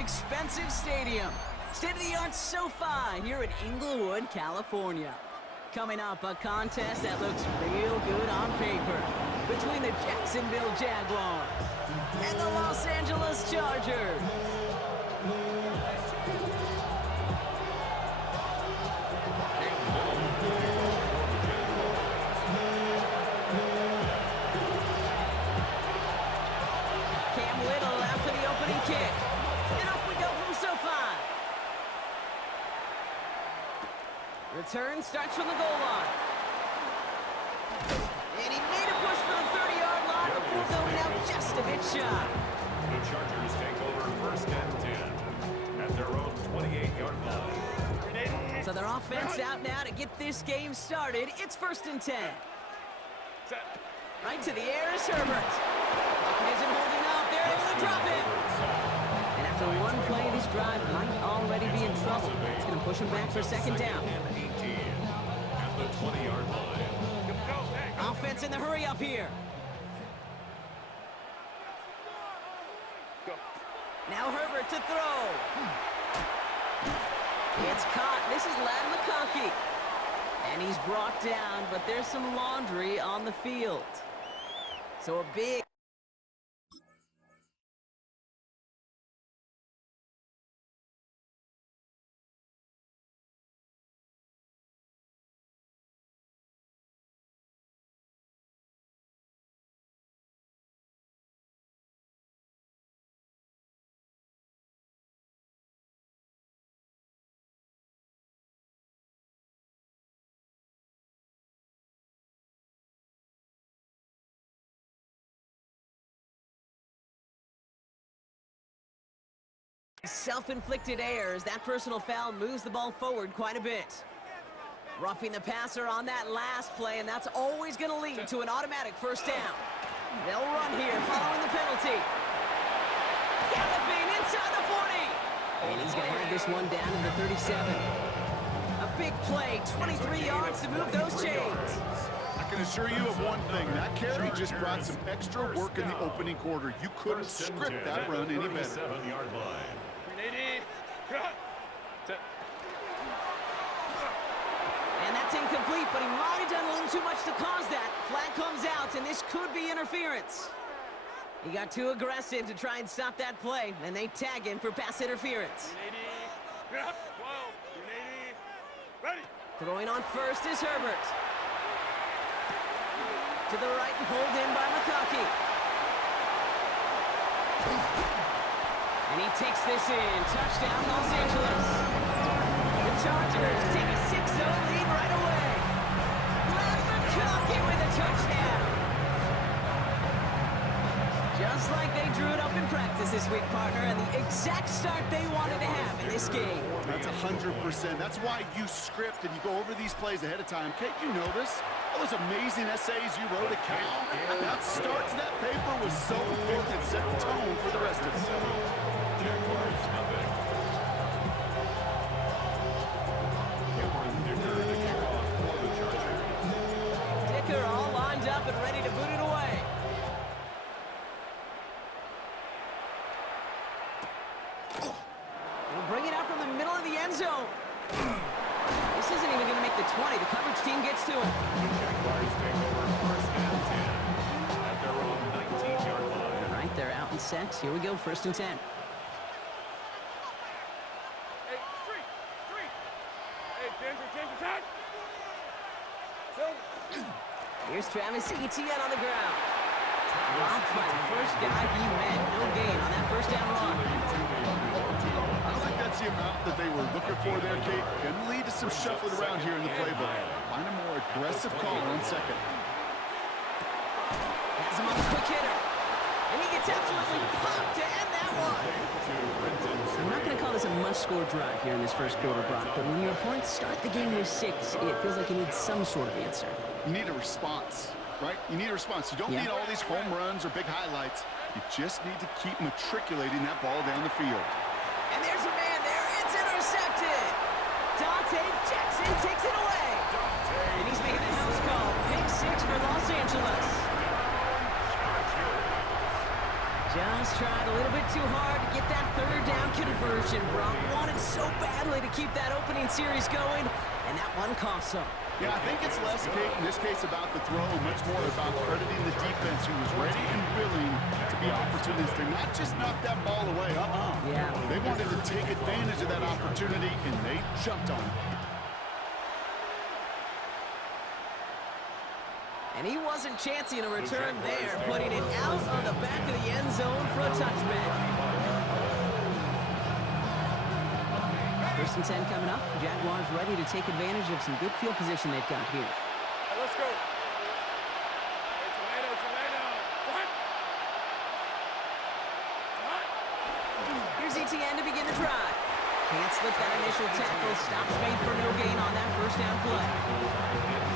expensive stadium. State-of-the-art SoFi here in Inglewood, California. Coming up, a contest that looks real good on paper between the Jacksonville Jaguars and the Los Angeles Chargers. Kick. And off we go from SoFi. Return starts from the goal line. And he made a push for the 30-yard line before going out just a bit shy. The Chargers take over first and 10 at their own 28-yard line. So their offense out now to get this game started. It's first and 10. Right to the air is Herbert. He isn't holding up. They're able to drop it. And after one play, this drive might already be in trouble. It's going to push him back for second down. 18 at the 20-yard line. Offense in the hurry up here. Now Herbert to throw. It's caught. This is Ladd McConkey. And he's brought down, but there's some laundry on the field. So a big... self-inflicted errors. That personal foul moves the ball forward quite a bit. Roughing the passer on that last play, and that's always going to lead to an automatic first down. They'll run here following the penalty. Galloping inside the 40. And he's going to have this one down in the 37. A big play, 23 yards to move those chains. I can assure you of one thing. That carry just brought some extra work in the opening quarter. You couldn't script that run any better. And that's incomplete, but he might have done a little too much to cause that. Flag comes out, and this could be interference. He got too aggressive to try and stop that play, and they tag him for pass interference. Throwing on first is Herbert. To the right and pulled in by McConkey. And he takes this in. Touchdown, Los Angeles. The Chargers take a 6-0 lead right away. Ladd McConkey with a touchdown. Just like they drew it up in practice this week, partner, and the exact start they wanted to have in this game. That's 100%. That's why you script and you go over these plays ahead of time. Kate, you know this. All those amazing essays you wrote at Cal. That start to that paper was so important and set the tone for the rest of it. Jaguars nothing. Dicker all lined up and ready to boot it away. He'll bring it out from the middle of the end zone. This isn't even going to make the 20. The coverage team gets to him. The Jaguars take over first and 10 at their own 19-yard line. All right, they're out and set. Here we go, first and 10. Here's Travis Etienne on the ground. Dropped by the first guy he met. No gain on that first down run. I don't think that's the amount that they were looking for there, Kate. Going to lead to some shuffling around here in the playbook. Find a more aggressive call on second. Has him on the quick hitter. And he gets absolutely pumped to end that one. I'm not going to call this a must-score drive here in this first quarter, Brock, but when your points start the game with 6, it feels like you need some sort of answer. You need a response, right? You need a response. You don't need all these home runs or big highlights. You just need to keep matriculating that ball down the field. And there's a man there. It's intercepted. Dante Jackson takes it away. And he's making the house call. Pick 6 for Los Angeles. Just tried a little bit too hard to get that third down converted. version. Brock wanted so badly to keep that opening series going, and that one cost him. Yeah, I think it's less, Kate, in this case about the throw, and much more about crediting the defense who was ready and willing to be opportunistic, not just knock that ball away. Yeah. They wanted to take advantage of that opportunity, and they jumped on it. And he wasn't chancing a return there, putting it out on the back of the end zone for a touchback. First and 10 coming up. Jaguars ready to take advantage of some good field position they've got here. Let's go. Hey, tomato. Here's ETN to begin the drive. Can't slip that initial tackle. Stops made for no gain on that first down play.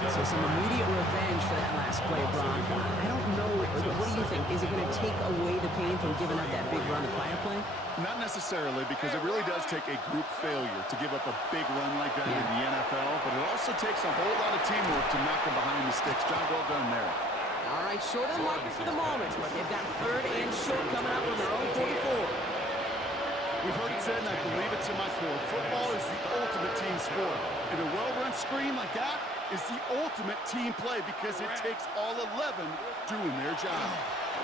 So some immediate revenge for that last play, Brock. I don't know. What do you think? Is it going to take away the pain from giving up that big run the prior play? Not necessarily, because it really does take a group failure to give up a big run like that in the NFL, but it also takes a whole lot of teamwork to knock them behind the sticks. Job well done there. All right, short on marker for the moment, but they've got third and short coming up from their own 44. We've heard it said, and I believe it to my core, football is the ultimate team sport. And a well-run screen like that is the ultimate team play because it takes all 11 doing their job.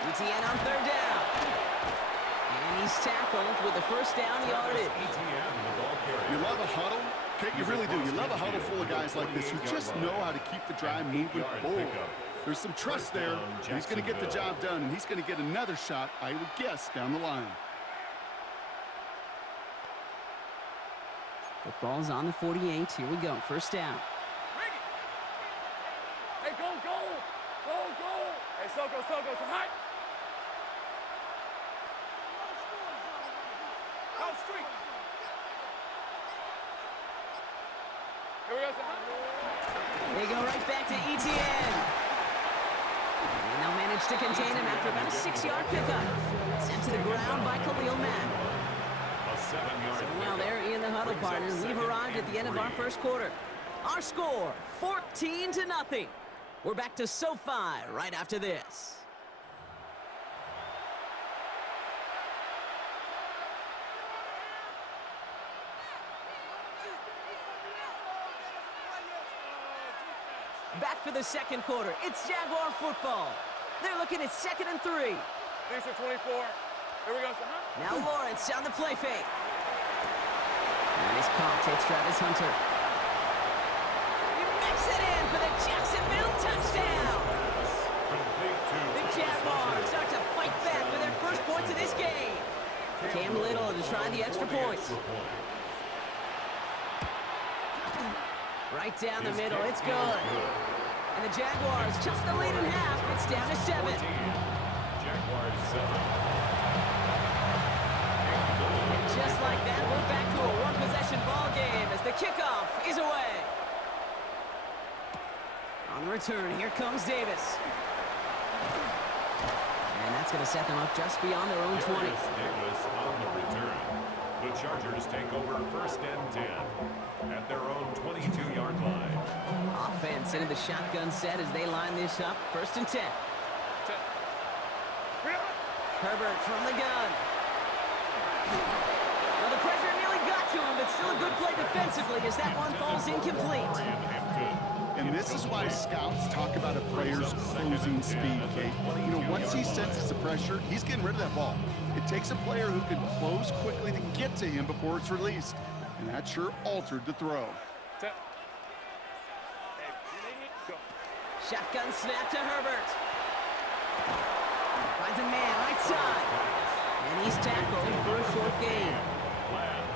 ETN on third down. And he's tackled with the first down yardage. You love a huddle? Okay, you really do. You love a huddle full of guys like this who just know how to keep the drive moving forward. There's some trust there. He's going to get the job done, and he's going to get another shot, I would guess, down the line. Football's on the 48. Here we go. First down. Hey, go. Hey, Soko, so high. Go street. Here we go, so high. They go right back to ETN. And they'll manage to contain him after about a 6-yard pickup. Sent to the ground by Khalil Mack. So now they're in the huddle, partners. We've arrived at the end of our first quarter. Our score, 14-0. We're back to SoFi right after this. Back for the second quarter. It's Jaguar football. They're looking at 2nd and 3. These are 24. Here we go, so high. Now Lawrence on the play fake. And he's caught. Takes Travis Hunter. He makes it in for the Jacksonville touchdown. The Jaguars start to fight back with their first points of this game. Cam Little to try the extra points. Right down the middle. It's good. And the Jaguars just the lead in half. It's down to 7. Jaguars 7. Just like that, we're back to a one-possession ball game as the kickoff is away. On the return, here comes Davis. And that's going to set them up just beyond their own 20. Davis on the return. The Chargers take over 1st and 10 at their own 22-yard line. Offense into the shotgun set as they line this up. 1st and 10. Herbert from the gun. Well, the pressure nearly got to him, but still a good play defensively as that one falls incomplete. And this is why scouts talk about a player's closing speed, Kate. You know, once he senses the pressure, he's getting rid of that ball. It takes a player who can close quickly to get to him before it's released. And that sure altered the throw. Shotgun snap to Herbert. Finds a man right side. And he's tackled for a short gain.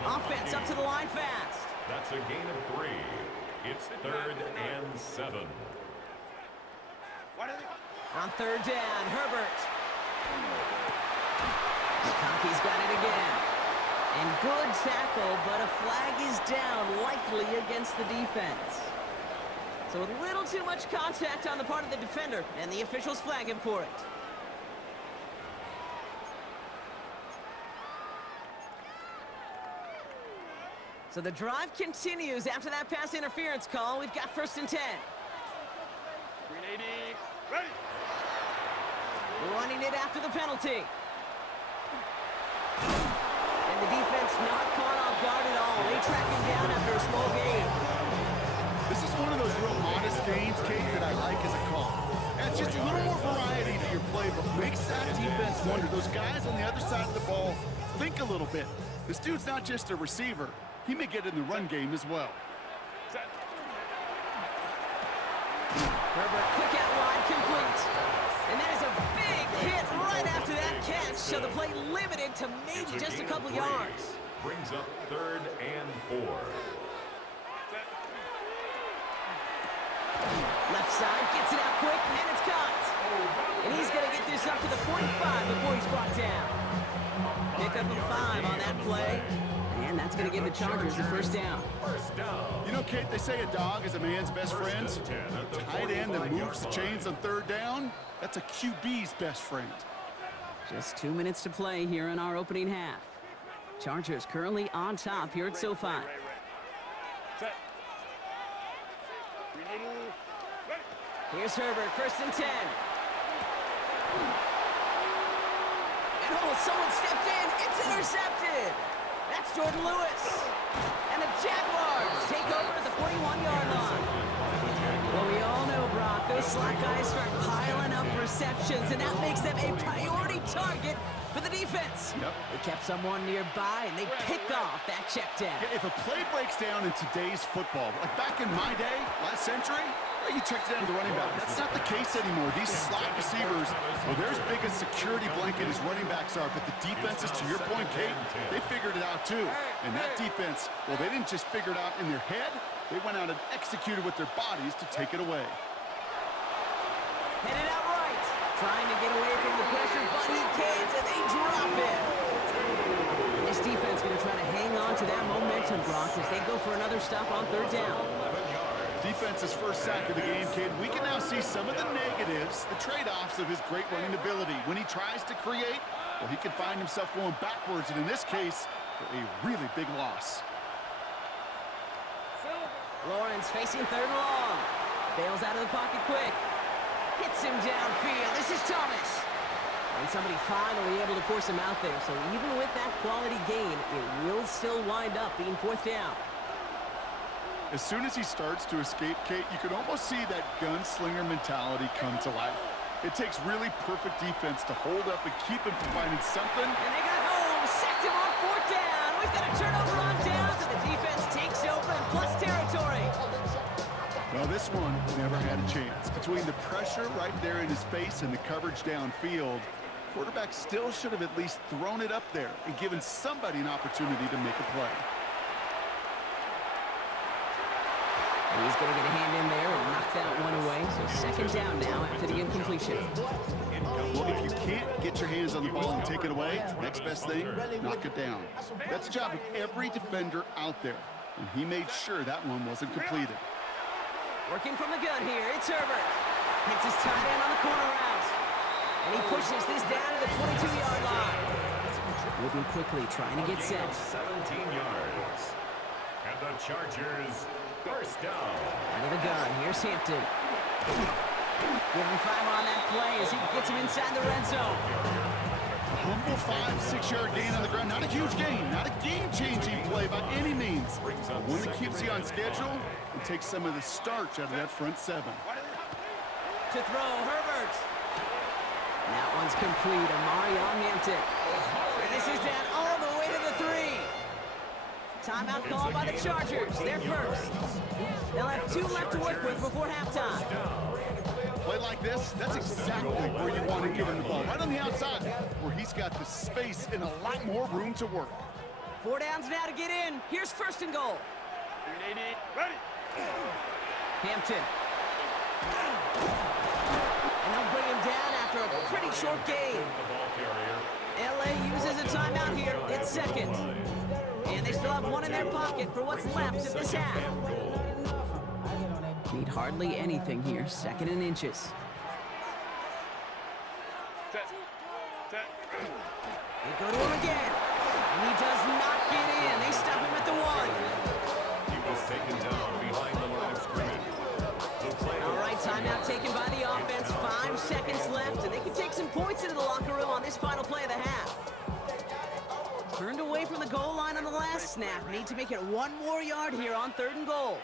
Offense up to the line fast. That's a gain of 3. It's 3rd and 7. On 3rd down, Herbert. McConkey's got it again. And good tackle, but a flag is down, likely against the defense. So a little too much contact on the part of the defender, and the officials flag him for it. So the drive continues after that pass interference call. We've got 1st and 10. 380. Ready. Running it after the penalty. And the defense not little bit. This dude's not just a receiver. He may get in the run game as well. Herbert, quick out wide, complete. And that is a big hit right after that catch. So the play limited to maybe just a couple yards. Brings up 3rd and 4. Left side, gets it out quick, and it's caught. And he's going to get this up to the 45 before he's brought down. Pick up a 5 on that play. And that's going to give the Chargers the first down. You know, Kate, they say a dog is a man's best friend. A tight end that moves the chains on 3rd down, that's a QB's best friend. Just 2 minutes to play here in our opening half. Chargers currently on top here at SoFi. Here's Herbert, 1st and 10. And oh, someone stepped in. It's intercepted. That's Jordan Lewis. And the Jaguars take over at the 41-yard line. Well, we all know, Brock, those slot guys start piling up receptions, and that makes them a priority target for the defense. Yep. They kept someone nearby, and they pick off that check down. If a play breaks down in today's football, like back in my day, last century, you checked down the running back. That's not the case anymore. These slot receivers, well, they're as big a security blanket as running backs are, but the defenses, to your point, Kate, they figured it out too. And that defense, well, they didn't just figure it out in their head. They went out and executed with their bodies to take it away. Headed out right. Trying to get away from the pressure, but he can't, and they drop it. And this defense going to try to hang on to that momentum, Brock, as they go for another stop on 3rd down. Defense's first sack of the game, kid. We can now see some of the negatives, the trade-offs of his great running ability. When he tries to create, well, he can find himself going backwards, and in this case, for a really big loss. Lawrence facing 3rd and long. Bails out of the pocket quick. Hits him downfield. This is Thomas. And somebody finally able to force him out there. So even with that quality gain, it will still wind up being 4th down. As soon as he starts to escape, Kate, you can almost see that gunslinger mentality come to life. It takes really perfect defense to hold up and keep him from finding something. And they got home, sacked him on 4th down. We've got a turnover on downs, and the defense takes over in plus territory. Well, this one never had a chance. Between the pressure right there in his face and the coverage downfield, quarterback still should have at least thrown it up there and given somebody an opportunity to make a play. He's going to get a hand in there and knock that one away. So 2nd down now after the incompletion. Well, if you can't get your hands on the ball and take it away, next best thing, knock it down. That's the job of every defender out there. And he made sure that one wasn't completed. Working from the gun here, it's Herbert. Hits his tight end on the corner route. And he pushes this down to the 22-yard line. Moving quickly, trying to get set. 17 yards. And the Chargers, 1st down. Out of the gun, here's Hampton. Give him 5 on that play as he gets him inside the red zone. Humble 5-6-yard gain on the ground. Not a huge gain, not a game-changing play by any means. But one that keeps you on schedule and takes some of the starch out of that front 7. To throw, Herbert. That one's complete. Amari on Hampton. And this is down all the way to the 3. Timeout called by the Chargers. They're first. They'll have 2 left to work with before halftime. Play like this, that's exactly where you want to give him the ball. Right on the outside, where he's got the space and a lot more room to work. 4 downs now to get in. Here's 1st and goal. Ready. Hampton. And they'll bring him down after a pretty short gain. LA uses a timeout here. It's 2nd. And they still have 1 in their pocket for what's left of this half. Need hardly anything here. 2nd and inches. They go to him again. And he does not get in. They stop him at the 1. He was taken down behind the line of scrimmage. All right, timeout taken by the offense. 5 seconds left, and they can take some points into the locker room on this final play of the half. Turned away from the goal line on the last snap. Need to make it 1 more yard here on 3rd and goal.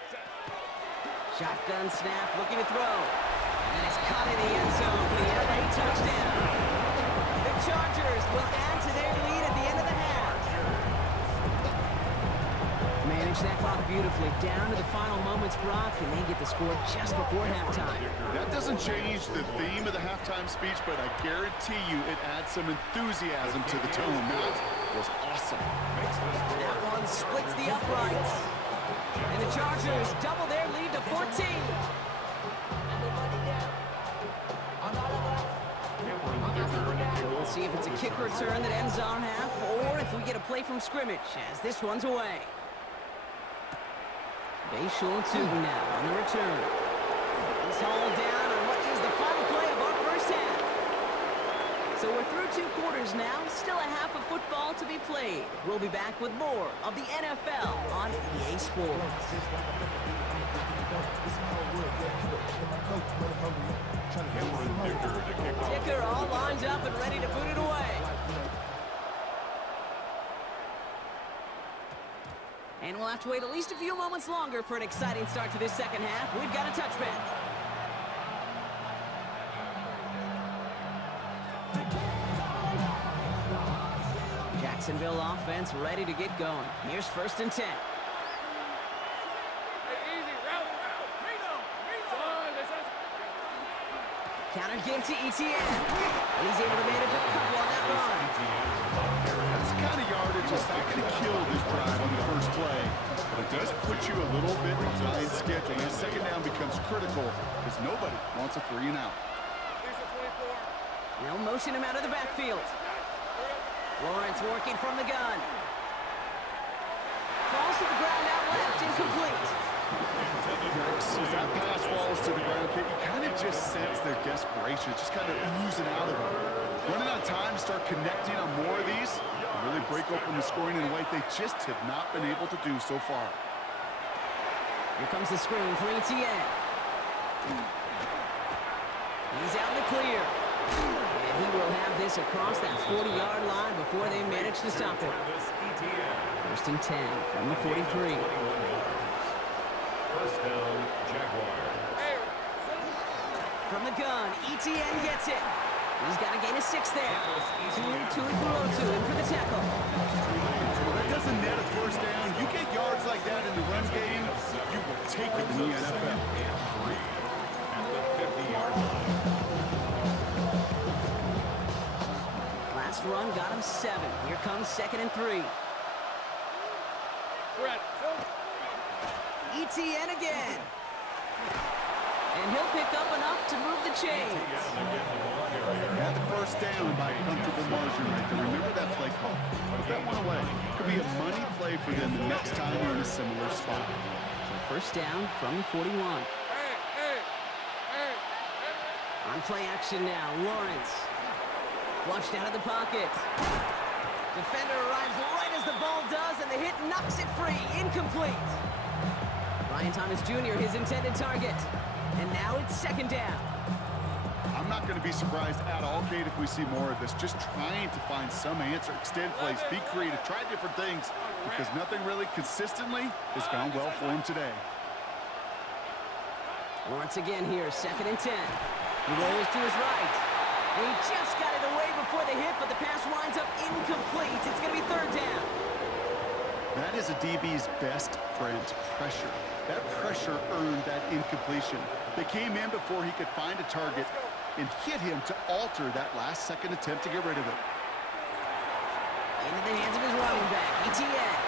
Shotgun snap, looking to throw. And then it's caught in the end zone for the LA touchdown. The Chargers will add to their lead at the end of the half. managed that clock beautifully. Down to the final moments, Brock, and they get the score just before halftime. That doesn't change the theme of the halftime speech, but I guarantee you it adds some enthusiasm to the tone. That was awesome. That one splits the uprights. And the Chargers double their lead to 14. So we'll see if it's a kick return that ends our half, or if we get a play from scrimmage, as this one's away. Bayshore 2 now on the return. He's hauled down on what is the final play of our first half. So we're through 2 quarters now, still a half of football to be played. We'll be back with more of the NFL on EA Sports. Kicker all lined up and ready to boot it away. And we'll have to wait at least a few moments longer for an exciting start to this second half. We've got a touchback. Jacksonville offense ready to get going. Here's 1st and 10. Counter give to ETN. And he's able to manage a couple on that run. That's the kind of yardage that's not going to kill this drive on the first play. But it does put you a little bit behind schedule. That second down becomes critical because nobody wants a 3 and out. They'll motion him out of the backfield. Lawrence working from the gun. Falls to the ground out left, incomplete. As that pass falls to the ground, you kind of just sense their desperation, just kind of oozing out of them. Running out of time to start connecting on more of these and really break open the scoring in a way they just have not been able to do so far. Here comes the screen for ETN. He's out in the clear. And he will have this across that 40-yard line before they manage to stop it. 1st and 10 from the 43. First down, Jaguars. From the gun, ETN gets it. He's got a gain of 6 there. Tuli Kulotu in for the tackle. Well, that doesn't net a first down. You get yards like that in the run game, you will take it in the NFL. At the 50-yard line. Last run got him 7. Here comes 2nd and 3. ETN again. And he'll pick up enough to move the chains. Had the first down by a comfortable margin right there. Remember that play call. Put that one away. Could be a money play for them the next time they're in a similar spot. So 1st down from the 41. On play action now, Lawrence. Flushed out of the pocket. Defender arrives right as the ball does, and the hit knocks it free. Incomplete. Ryan Thomas Jr., his intended target. And now it's 2nd down. I'm not going to be surprised at all, Kate, if we see more of this. Just trying to find some answer. Extend plays, be creative, try different things, because nothing really consistently has gone well for him today. Once again here, 2nd and 10. He rolls to his right. And he just got it away before the hit, but the pass winds up incomplete. It's going to be 3rd down. That is a DB's best friend, pressure. That pressure earned that incompletion. They came in before he could find a target and hit him to alter that last second attempt to get rid of it. Into the hands of his running back, ETN.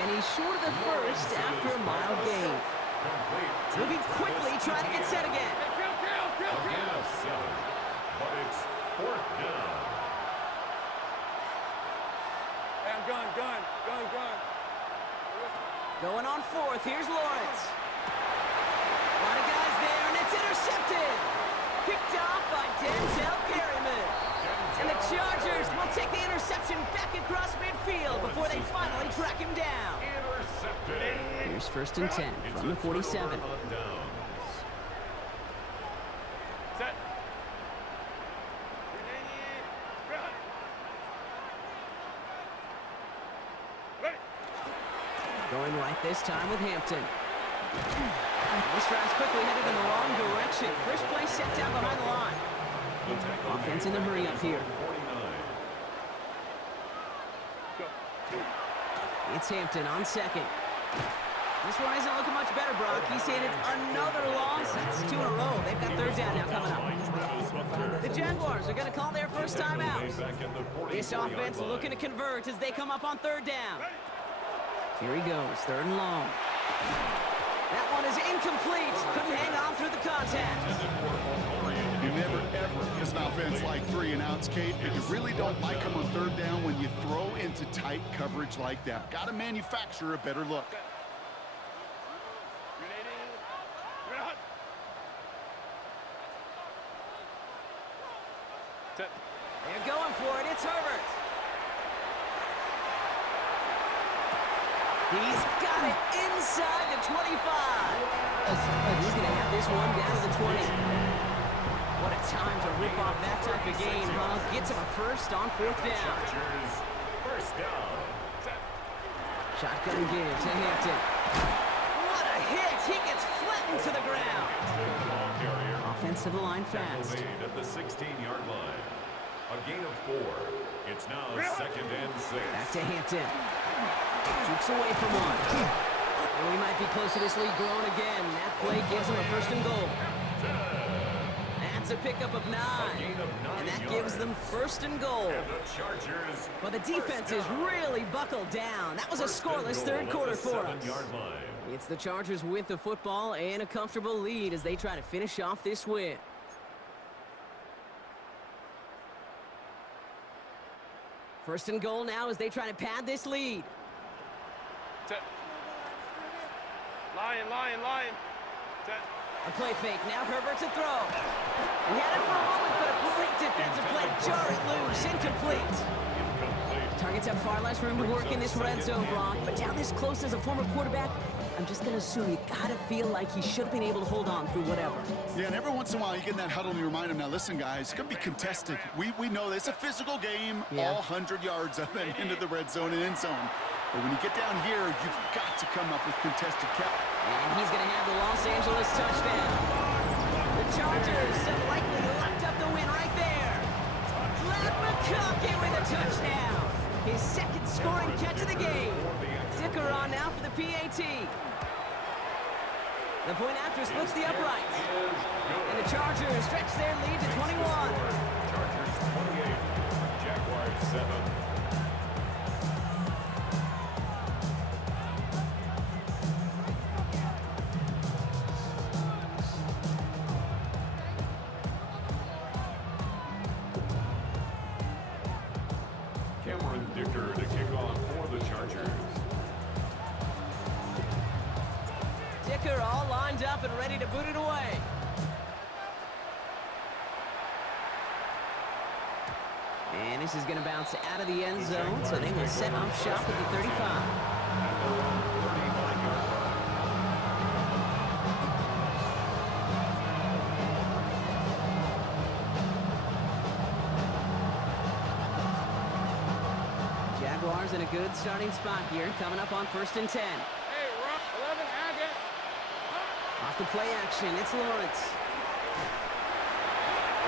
And he's short of the first after a mild gain. Moving quickly, trying to get set again. Again a 7, but it's 4th down. Gun. Going on 4th, here's Lawrence. A lot of guys there, and it's intercepted. Picked off by Denzel Perryman. And the Chargers will take the interception back across midfield before they finally track him down. Intercepted. Here's 1st and 10 from the 47. Set. Going right this time with Hampton. This drive's quickly headed in the wrong direction. First play set down behind the line. Offense in the hurry up here. It's Hampton on 2nd. This one isn't looking much better, Brock. He's handed another loss. That's 2 in a row. They've got third down now coming up. The Jaguars are going to call their first time out. This offense looking to convert as they come up on third down. Here he goes, third and long. That one is incomplete. Couldn't hang on through the contact. You never, ever miss an offense like 3 and outs, Kate, but you really don't like them on third down when you throw into tight coverage like that. Got to manufacture a better look. They're going for it. It's Herbert. He's got it inside the 25. He's going to have this one down to the 20. What a time to rip off that type of game, huh? Gets him a first on fourth down. First down. Shotgun give to Hampton. What a hit. He gets flattened to the ground. Offensive line fast. At the 16-yard line. A gain of 4. It's now second and 6. Back to Hampton. Jukes away from one. And we might be close to this lead growing again. That play gives him a first and goal. That's a pickup of 9. And that gives them first and goal. Well, the defense is really buckled down. That was a scoreless third quarter for us. It's the Chargers with the football and a comfortable lead as they try to finish off this win. First and goal now as they try to pad this lead. Lion. A play fake. Now Herbert to throw. He had it for a moment, but a great defensive play. Jar it loose. Incomplete. Targets have far less room to work in this red zone, Brock. But down this close as a former quarterback, I'm just going to assume you got to feel like he should have been able to hold on through whatever. Yeah, and every once in a while you get in that huddle and you remind him, now listen, guys, it's going to be contested. We know this. It's a physical game, all 100 yards up and into the red zone and end zone. But when you get down here, you've got to come up with contested catch. And he's going to have the Los Angeles touchdown. The Chargers have likely locked up the win right there. Glad McConkey with a touchdown. His second scoring catch of the game. Dicker on now for the PAT. The point after splits the uprights. And the Chargers stretch their lead to 21. Chargers 28. Jaguars 7. Dicker to kick off for the Chargers. Dicker all lined up and ready to boot it away. And this is going to bounce out of the end zone, so they will set up shop at the 35. Jaguars in a good starting spot here, coming up on first and 10. Hey, Rock, 11, Agate. Off the play action, it's Lawrence.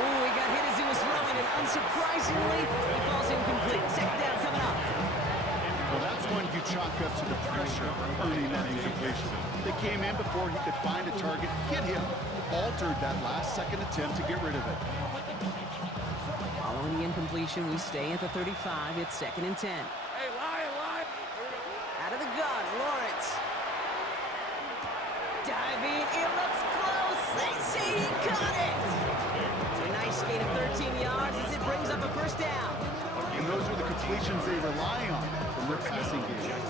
Ooh, he got hit as he was throwing, and unsurprisingly, he falls incomplete. Second down coming up. Well, that's when you chalk up to the pressure earning that incompletion. They came in before he could find a target, hit him, altered that last second attempt to get rid of it. Following the incompletion, we stay at the 35. It's second and 10. Hey, Lion. Out of the gun, Lawrence. Diving, it looks close. They say he caught it. It's a nice gain of 13 yards as it brings up a first down. And those are the completions they rely on from their passing game.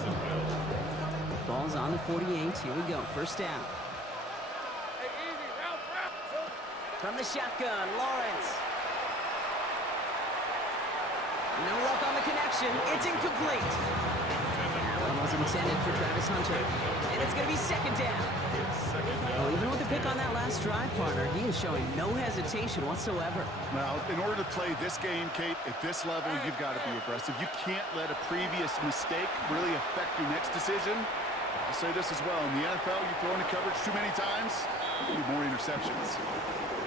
Ball's on the 48. Here we go. First down. Hey, easy, route. From the shotgun, Lawrence. No luck on the connection. It's incomplete. That one was intended for Travis Hunter. And it's going to be second down. Well, even with the pick on that last drive, partner, he is showing no hesitation whatsoever. Now, in order to play this game, Kate, at this level, you've got to be aggressive. You can't let a previous mistake really affect your next decision. I'll say this as well. In the NFL, you throw into coverage too many times, you get more interceptions.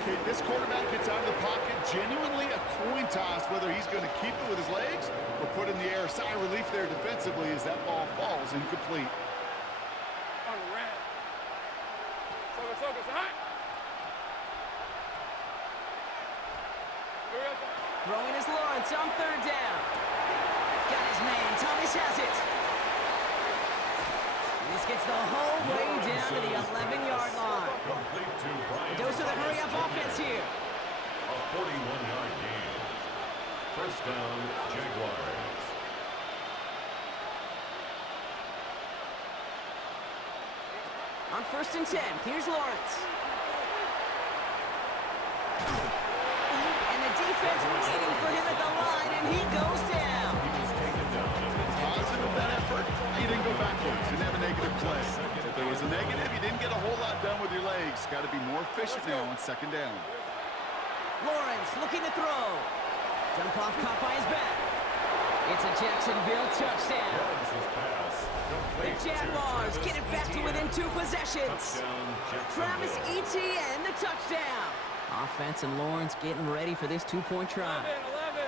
Kate, this quarterback gets out of the pocket, genuinely a coin toss, whether he's going to keep it with his legs or put in the air. Sigh of relief there defensively as that ball falls incomplete. Throwing is Lawrence on third down. Got his man. Thomas has it. And this gets the whole way down to the 11-yard line. A dose of the hurry-up offense here. A 41-yard gain. First down, Jaguars. On 1st and 10, here's Lawrence. And the defense waiting for him at the line, and he goes down. He was taken down. Positive that effort. You didn't go backwards. Didn't have a negative play. If there was a negative, you didn't get a whole lot done with your legs. Got to be more efficient now on 2nd down. Lawrence looking to throw. Dump off caught by his back. It's a Jacksonville touchdown. Lawrence's pass. The Jaguars get it back to within 2 possessions. Travis Etienne, the touchdown. Offense and Lawrence getting ready for this 2-point try. 11.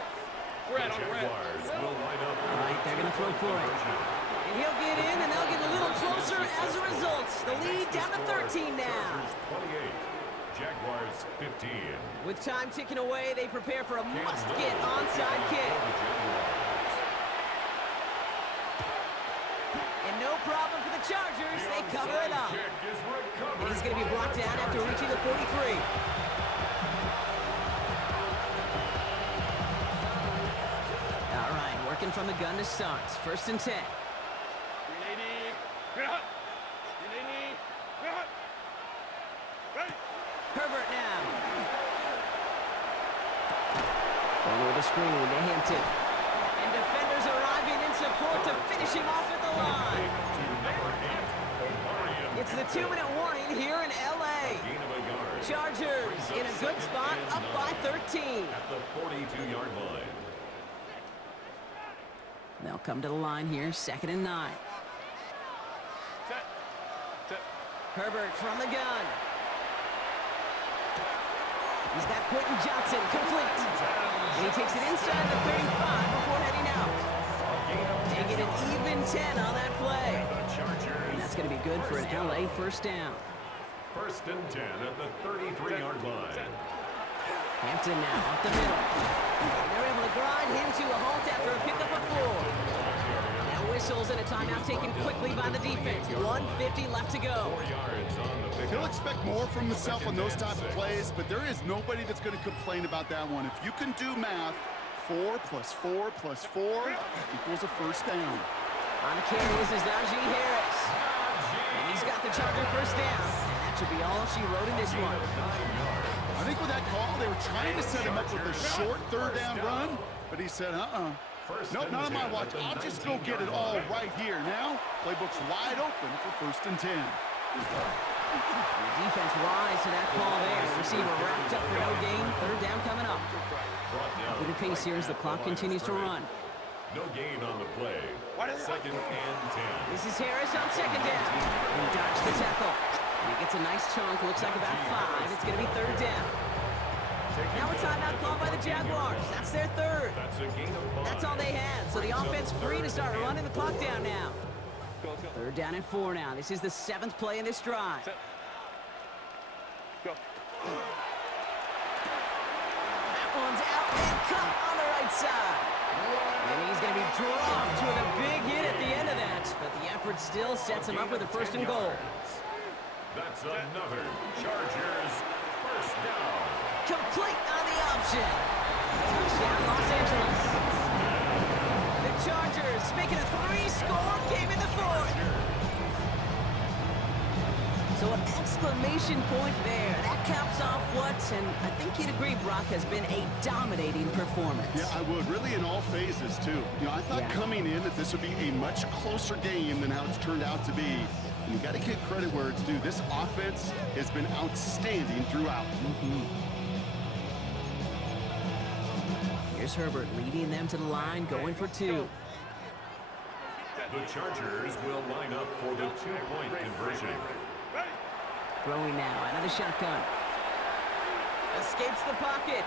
The Jaguars will line up. All right, they're going to throw for it. And he'll get in, and they'll get a little closer as a result. The lead down to 13 now. Chargers 28, Jaguars 15. With time ticking away, they prepare for a must-get onside kick. And no problem for the Chargers. They cover it up. And he's going to be brought down after reaching the 43. All right, working from the gun to start. 1st and 10. Herbert now. Going with a screen to Hampton. And defenders arriving in support to finish him off at the line. It's the 2-minute warning here in L.A. Chargers in a good spot, up by 13. At the 42-yard line. They'll come to the line here, 2nd and 9. Herbert from the gun. He's got Quentin Johnson complete. And he takes it inside the 35 before heading out. They get an even 10 on that play. And that's going to be good for an LA 1st down. 1st and 10 at the 33-yard line. Hampton now up the middle. And they're able to grind him to a halt after a pickup of 4. Now whistles and a timeout taken quickly by the defense. 1:50 left to go. 4 yards on the pick. He'll expect more from himself on those type of plays, but there is nobody that's going to complain about that one. If you can do math, 4 plus 4 plus 4 equals a 1st down. On the carries is Najee Harris. And he's got the Charger 1st down. And that should be all she wrote in this one. I think with that call, they were trying to set him up with a short 3rd down run, but he said, nope, not on my watch. I'll just go get it all right here. Now, playbook's wide open for 1st and 10. The defense rise to that call there. Receiver wrapped up for no gain. 3rd down coming up. With the pace here as the clock continues to run. No gain on the play. 2nd and 10. This is Harris on 2nd down. And he dodged the tackle. And he gets a nice chunk. Looks like about 5. It's going to be 3rd down. Now a timeout called by the Jaguars. That's their 3rd. That's a gain of 5. That's all they had. So the offense free to start running the clock down now. 3rd down and 4 now. This is the 7th play in this drive. Go. That one's out and cut on the right side. And he's going to be dropped with a big hit at the end of that. But the effort still sets him up with a 1st and goal. That's another Chargers 1st down. Complete on the option. Touchdown, Los Angeles. The Chargers making a 3-score game in the 4th. So an exclamation point there. That caps off what, and I think you'd agree, Brock, has been a dominating performance. Yeah, I would. Really in all phases, too. I thought coming in that this would be a much closer game than how it's turned out to be. And you got to give credit where it's due. This offense has been outstanding throughout. Here's Herbert leading them to the line, going for 2. The Chargers will line up for the 2-point conversion. Throwing now out of the shotgun. Escapes the pocket.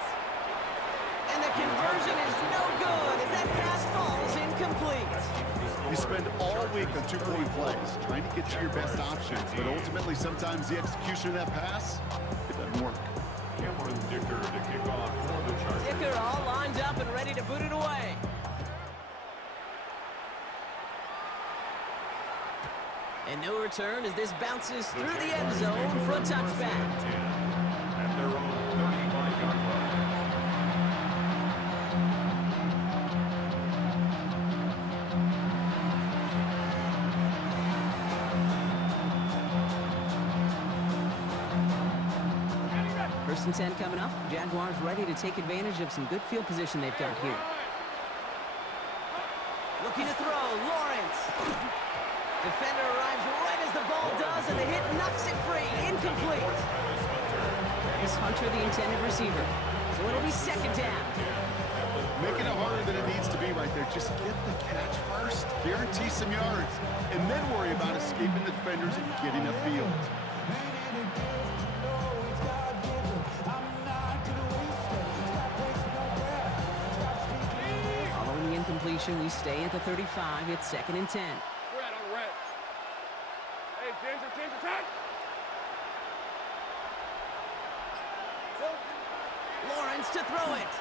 And the conversion is no good as that pass falls incomplete. You spend all week on two-point plays, trying to get to your best options, but ultimately sometimes the execution of that pass, it doesn't work. Cameron Dicker to kick off for the Chargers. Dicker all lined up and ready to boot it away. And no return as this bounces through the end zone for a touchback. At their own 35-yard line. First and 10 coming up. Jaguars ready to take advantage of some good field position they've got here. Looking to throw, Lawrence. Defender arrives right as the ball does, and the hit knocks it free. Incomplete. Travis Hunter, the intended receiver. So it'll be second down. Making it harder than it needs to be right there. Just get the catch first. Guarantee some yards. And then worry about escaping the defenders and getting upfield. Following the incompletion, we stay at the 35. It's second and 10. Red on red. Hey, Ginger, tag. Lawrence to throw it.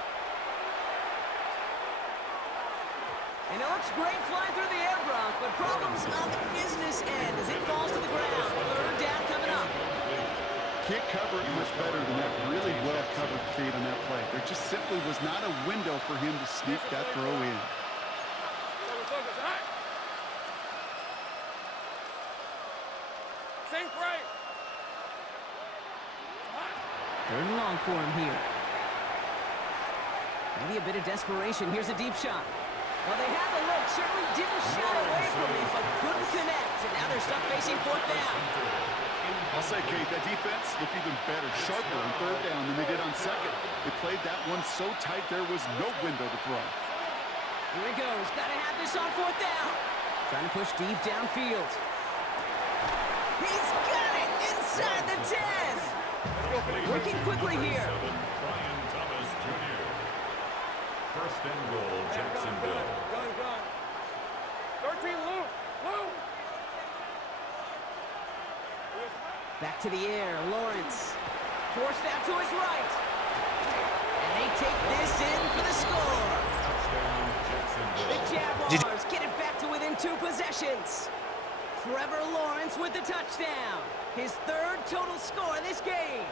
And it looks great flying through the air, Brock, but problems on the business end as it falls to the ground. Third down coming up. Can't cover it much better than that. Really well covered, Kate, on that play. There just simply was not a window for him to sneak that throw in. Focus, all right. Same break. Third and long for him here. Maybe a bit of desperation. Here's a deep shot. Well, they had the look. Certainly didn't shy away from it, but couldn't connect. And now they're stuck facing fourth down. I'll say, Kate, that defense looked even better, sharper on third down than they did on second. They played that one so tight there was no window to throw. Here he goes. Got to have this on fourth down. Trying to push deep downfield. He's got it inside the 10. Working quickly here. Brian Thomas Jr. First and goal, Jacksonville. Gun. 13, Lou. Back to the air, Lawrence. Forced out to his right. And they take this in for the score. Touchdown, The Jacksonville. Jaguars get it back to within 2 possessions. Trevor Lawrence with the touchdown. His third total score in this game.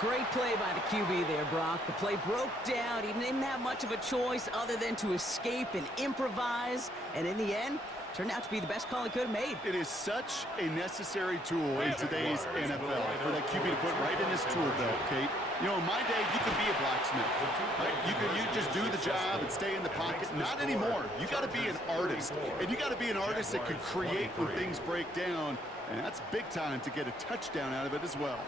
Great play by the QB there, Brock. The play broke down. He didn't have much of a choice other than to escape and improvise. And in the end, turned out to be the best call he could have made. It is such a necessary tool in today's NFL for that QB to put right in his tool belt, Kate. You know, in my day, you could be a blacksmith. Right? You just do the job and stay in the pocket. Not anymore. You got to be an artist. And you got to be an artist that can create when things break down. And that's big time to get a touchdown out of it as well.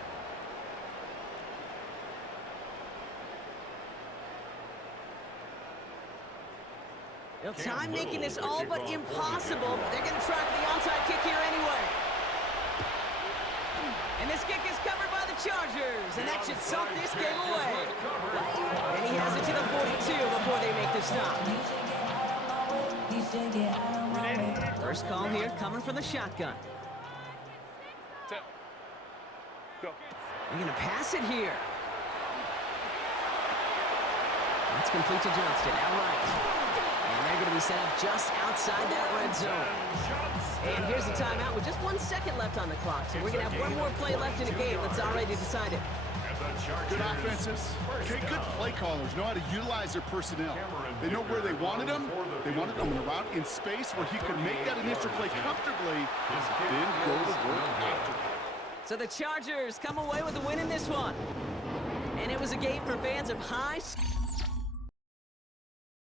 Well, time making this all but impossible, but they're going to try for the onside kick here anyway. And this kick is covered by the Chargers, and that should suck this game away. And he has it to the 42 before they make the stop. First call here coming from the shotgun. Go. They're going to pass it here. That's complete to Johnston, outright. And they're going to be set up just outside that red zone. And here's the timeout with just 1 second left on the clock. So we're going to have one more play left in the game that's already decided. Good offenses. Okay, good play callers know how to utilize their personnel. They know where they wanted them. They wanted them in a route in space where he could make that initial play comfortably, then go to work after. So the Chargers come away with a win in this one. And it was a game for fans of high...